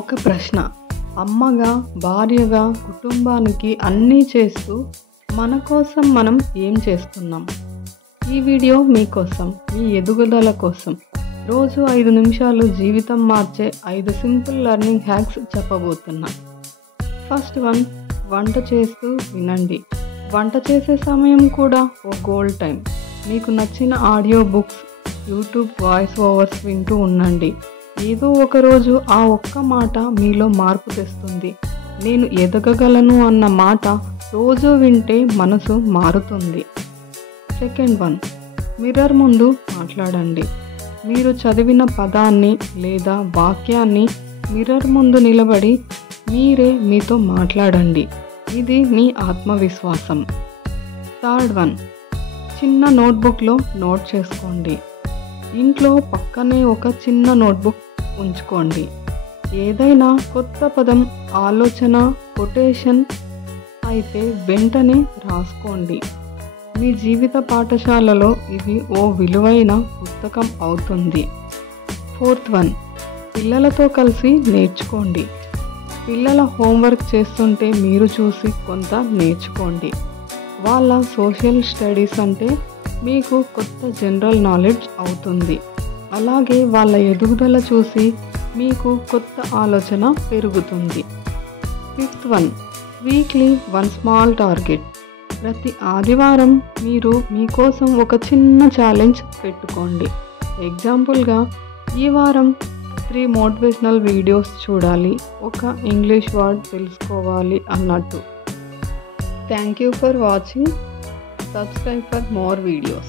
ఒక ప్రశ్న. అమ్మగా, భార్యగా, కుటుంబానికి అన్నీ చేస్తూ మన కోసం మనం ఏం చేస్తున్నాం? ఈ వీడియో మీకోసం, మీ ఎదుగుదల కోసం. రోజు 5 నిమిషాలు జీవితం మార్చే 5 సింపుల్ లెర్నింగ్ హ్యాక్స్ చెప్పబోతున్నా. ఫస్ట్ వన్, వంట చేస్తూ వినండి. వంట చేసే సమయం కూడా ఓ గోల్డ్ టైం. మీకు నచ్చిన audio books, YouTube voice overs వింటూ ఉండండి. ఏదో ఒకరోజు ఆ ఒక్క మాట మీలో మార్పు తెస్తుంది. నేను ఎదగగలను అన్న మాట రోజు వింటే మనసు మారుతుంది. సెకండ్ వన్, మిర్రర్ ముందు మాట్లాడండి. మీరు చదివిన పదాన్ని లేదా వాక్యాన్ని మిర్రర్ ముందు నిలబడి మీరే మీతో మాట్లాడండి. ఇది మీ ఆత్మవిశ్వాసం. థర్డ్ వన్, చిన్న నోట్బుక్లో నోట్ చేసుకోండి. ఇంట్లో పక్కనే ఒక చిన్న నోట్బుక్ ఉంచుకోండి. ఏదైనా కొత్త పదం, ఆలోచన, కొటేషన్ అయితే వెంటనే రాసుకోండి. మీ జీవిత పాఠశాలలో ఇది ఓ విలువైన పుస్తకం అవుతుంది. ఫోర్త్ వన్, పిల్లలతో కలిసి నేర్చుకోండి. పిల్లల హోంవర్క్ చేస్తుంటే మీరు చూసి కొంత నేర్చుకోండి. వాళ్ళ సోషల్ స్టడీస్ అంటే మీకు కొత్త జనరల్ నాలెడ్జ్ అవుతుంది. అలాగే వాళ్ళ ఎదుగుదల చూసి మీకు కొత్త ఆలోచన పెరుగుతుంది. Fifth one, weekly 1 small target. ప్రతి ఆదివారం మీరు మీకోసం ఒక చిన్న ఛాలెంజ్ పెట్టుకోండి. ఎగ్జాంపుల్గా ఈ వారం 3 మోటివేషనల్ వీడియోస్ చూడాలి, ఒక ఇంగ్లీష్ వర్డ్ తెలుసుకోవాలి అన్నట్టు. Thank you for watching. Subscribe for more videos.